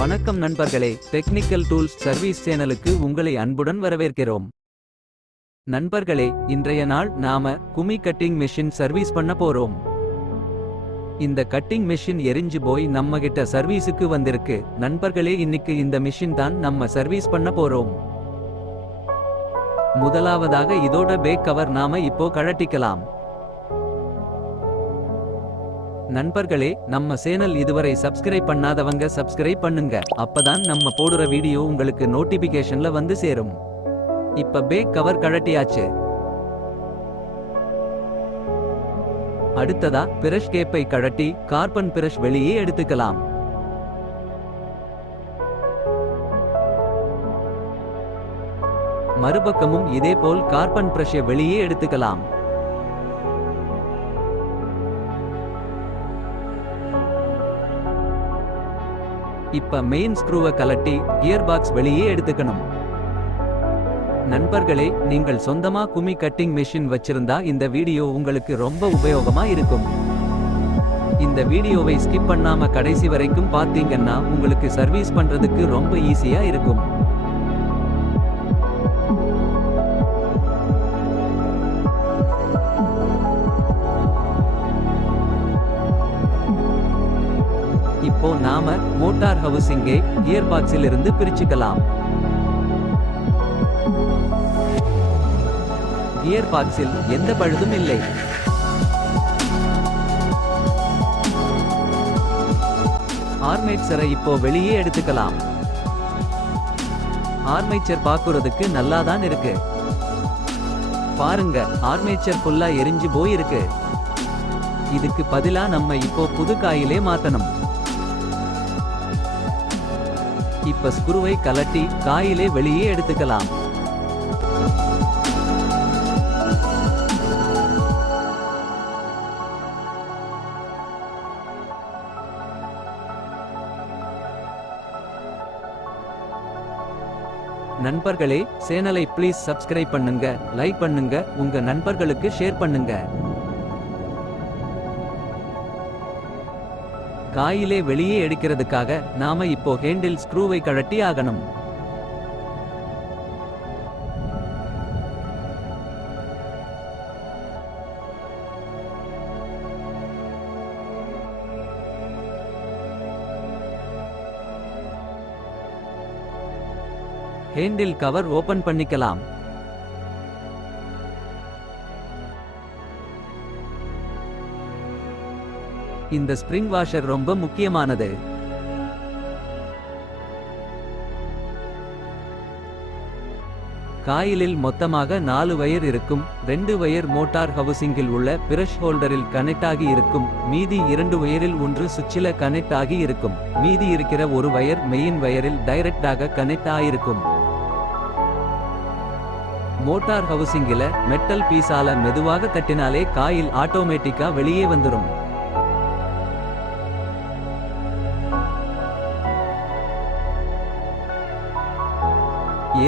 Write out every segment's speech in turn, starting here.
வணக்கம் நண்பர்களே, technical tools service சேனலுக்கு உங்களை அன்புடன் வரவேற்கிறோம். நண்பர்களே, இன்றைய நாள் நாம குமி கட்டிங் மெஷின் சர்வீஸ் பண்ண போறோம். இந்த கட்டிங் மெஷின் எரிஞ்சு போய் நம்ம கிட்ட சர்வீஸுக்கு வந்திருக்கு. நண்பர்களே, இன்னைக்கு இந்த மெஷின் தான் நம்ம சர்வீஸ் பண்ண போறோம். முதலாவதாக இதோட பேக் கவர் நாம இப்போ கழட்டிக்கலாம். நண்பர்களே, நம்ம சேனல் இதுவரை சப்ஸ்கிரைப் பண்ணாதவங்க சப்ஸ்கிரைப் பண்ணுங்க. அப்பதான் நம்ம போடுற வீடியோ உங்களுக்கு நோட்டிபிகேஷன்ல வந்து சேரும். இப்ப பேக் கவர் கழட்டியாச்சு. அடுத்ததா பிரஷ் கேப்பை கழட்டி கார்பன் பிரஷ் வெளியே எடுத்துக்கலாம். மறுபக்கமும் இதேபோல் கார்பன் பிரஷை வெளியே எடுத்துக்கலாம். இப்ப மெயின் ஸ்க்ரூவை கலட்டி கியர் பாக்ஸ் வெளியே எடுத்துக்கணும். நண்பர்களே, நீங்கள் சொந்தமா குமி கட்டிங் மெஷின் வச்சிருந்தா இந்த வீடியோ உங்களுக்கு ரொம்ப உபயோகமா இருக்கும். இந்த வீடியோவை ஸ்கிப் பண்ணாம கடைசி வரைக்கும் பார்த்தீங்கன்னா உங்களுக்கு சர்வீஸ் பண்றதுக்கு ரொம்ப ஈஸியா இருக்கும். இப்போ நாம மோட்டார் ஹவுசிங்கை கியர் பாக்ஸில் இருந்து பிரிச்சுக்கலாம். கியர் பாக்ஸில் எந்த பழுதும் இல்லை. ஆர்மேச்சரை இப்போ வெளியே எடுத்துக்கலாம். ஆர்மேச்சர் பார்க்கிறதுக்கு நல்லாதான் இருக்கு. பாருங்க, ஆர்மேச்சர் ஃபுல்லா எரிஞ்சு போயிருக்கு. இதுக்கு பதிலா நம்ம இப்போ புது காயிலே மாத்தணும். இப்ப ஸ்க்ரூவை கலட்டி காயிலே வெளியே எடுத்துக்கலாம். நண்பர்களே, சேனலை ப்ளீஸ் சப்ஸ்கிரைப் பண்ணுங்க, லைக் பண்ணுங்க, உங்க நண்பர்களுக்கு ஷேர் பண்ணுங்க. காயிலே வெளியே எடுக்கிறதுக்காக நாம இப்போ ஹேண்டில் ஸ்க்ரூவை கழட்டி ஆகணும். ஹேண்டில் கவர் ஓபன் பண்ணிக்கலாம். இந்த ஸ்ப்ரிங் வாஷர் ரொம்ப முக்கியமானது. காயிலில் மொத்தமாக 4 வயர் இருக்கும். 2 வயர் மோட்டார் ஹவுசிங்கில் உள்ள பிரஷ் ஹோல்டரில் கனெக்ட் ஆகி இருக்கும். மீதி 2 வயரில் ஒன்று சுவிட்சில கனெக்ட் ஆகி இருக்கும். மீதி இருக்கிற ஒரு வயர் மெயின் வயரில் டைரக்டாக கனெக்ட் ஆயிருக்கும். மோட்டார் ஹவுசிங்கில மெட்டல் பீஸால மெதுவாக தட்டினாலே காயில் ஆட்டோமேட்டிக்கா வெளியே வந்துரும்.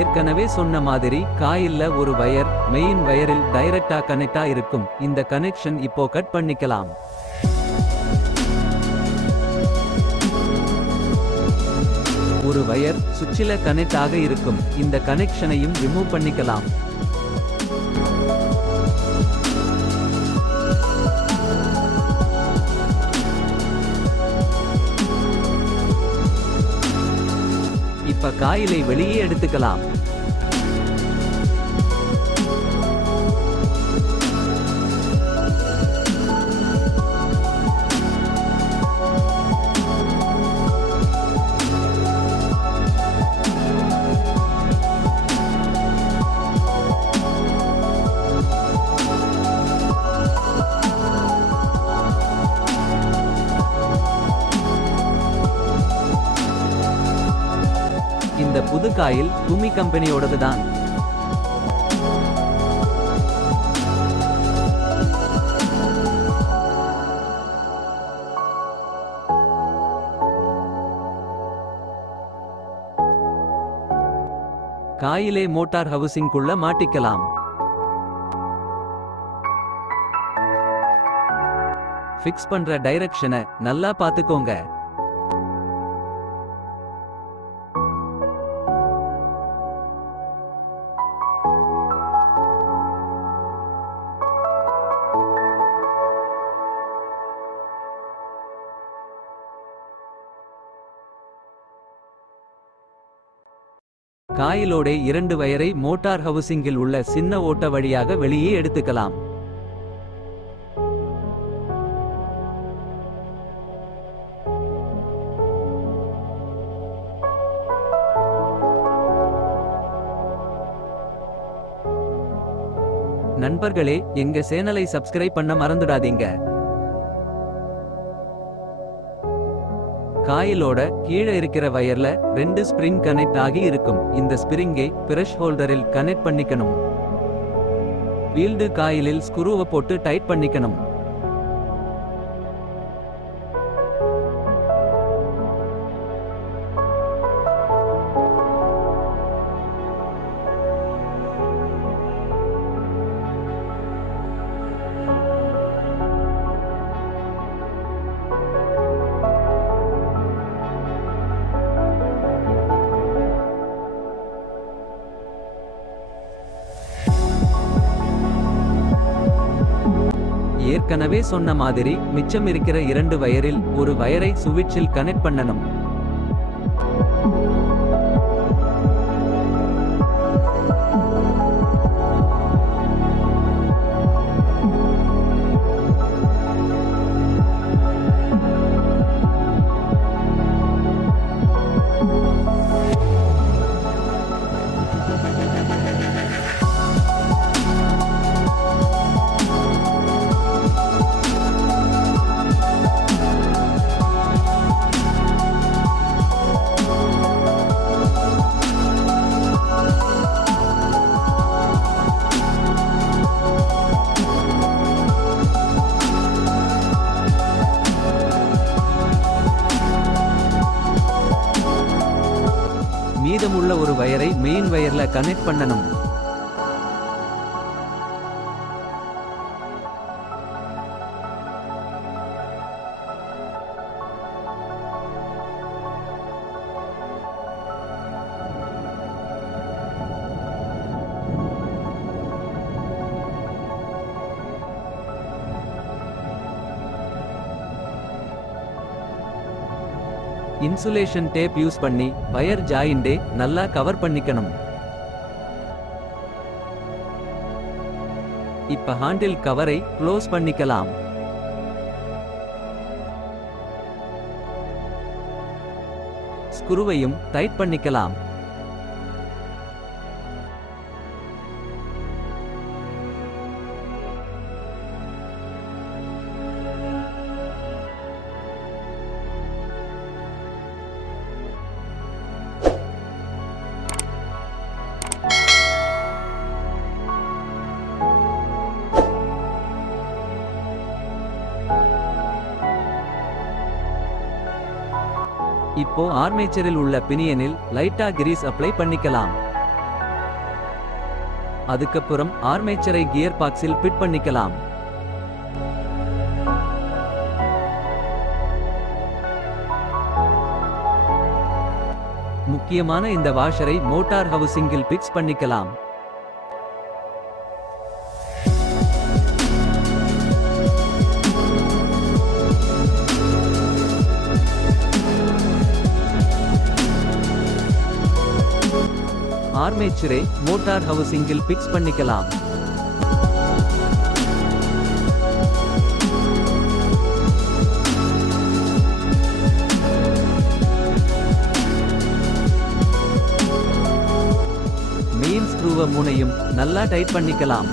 ஏற்கனவே சொன்ன மாதிரி காயில்ல ஒரு வயர் மெயின் வயரில் டைரக்டா கனெக்டா இருக்கும். இந்த கனெக்ஷன் இப்போ கட் பண்ணிக்கலாம். ஒரு வயர் சுவிட்சில கனெக்ட் ஆக இருக்கும். இந்த கனெக்ஷனையும் ரிமூவ் பண்ணிக்கலாம். இப்ப காயிலை வெளியே எடுத்துக்கலாம். இந்த புது காயில் குமி கம்பெனியோடது தான். காயிலே மோட்டார் ஹவுசிங்குள்ள மாட்டிக்கலாம். ஃபிக்ஸ் பண்ற டைரக்ஷனை நல்லா பாத்துக்கோங்க. காயிலோட 2 வயரை மோட்டார் ஹவுசிங்கில் உள்ள சின்ன ஓட்ட வழியாக வெளியே எடுத்துக்கலாம். நண்பர்களே, எங்க சேனலை சப்ஸ்கிரைப் பண்ண மறந்துடாதீங்க. காயிலோட கீழ இருக்கிற வயர்ல 2 ஸ்பிரிங் கனெக்ட் ஆகி இருக்கும். இந்த ஸ்பிரிங்கை பிரஷ் ஹோல்டரில் கனெக்ட் பண்ணிக்கணும். வீல்டு காயிலில் ஸ்க்ரூவை போட்டு டைட் பண்ணிக்கணும். ஏற்கனவே சொன்ன மாதிரி மிச்சம் இருக்கிற 2 வயரில் ஒரு வயரை சுவிட்சில் கனெக்ட் பண்ணணும். மீதமுள்ள ஒரு வயரை மெயின் வயர்ல கனெக்ட் பண்ணணும். இன்சுலேஷன் டேப் யூஸ் பண்ணி வயர் ஜாயிண்டே நல்லா கவர் பண்ணிக்கணும். இப்ப ஹாண்டில் கவரை க்ளோஸ் பண்ணிக்கலாம். ஸ்க்ரூவையும் டைட் பண்ணிக்கலாம். இப்போ ஆர்மேச்சரில் உள்ள பினியனில் லைட்டா கிரீஸ் அப்ளை பண்ணிக்கலாம். அதுக்கப்புறம் ஆர்மேச்சரை கியர் பாக்ஸில் ஃபிட் பண்ணிக்கலாம். முக்கியமான இந்த வாஷரை மோட்டார் ஹவுசிங்கில் பிக்ஸ் பண்ணிக்கலாம். ஆர்மேச்சரை மோட்டார் ஹவுசிங்கில் பிக்ஸ் பண்ணிக்கலாம். மெயின் ஸ்க்ரூவ முனையும் நல்லா டைட் பண்ணிக்கலாம்.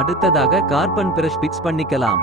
அடுத்ததாக கார்பன் பிரஷ் பிக்ஸ் பண்ணிக்கலாம்.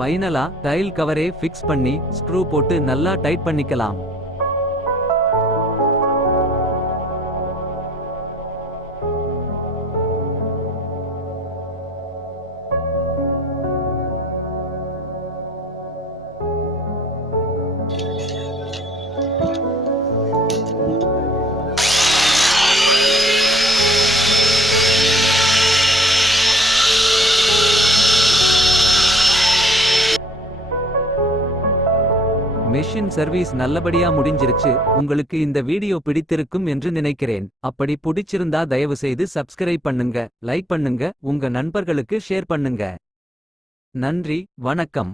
ஃபைனலா டைல் கவரே ஃபிக்ஸ் பண்ணி ஸ்க்ரூ போட்டு நல்லா டைட் பண்ணிக்கலாம். மெஷின் சர்வீஸ் நல்லபடியா முடிஞ்சிருச்சு. உங்களுக்கு இந்த வீடியோ பிடித்திருக்கும் என்று நினைக்கிறேன். அப்படி பிடிச்சிருந்தா தயவு செய்து சப்ஸ்கிரைப் பண்ணுங்க, லைக் பண்ணுங்க, உங்க நண்பர்களுக்கு ஷேர் பண்ணுங்க. நன்றி, வணக்கம்.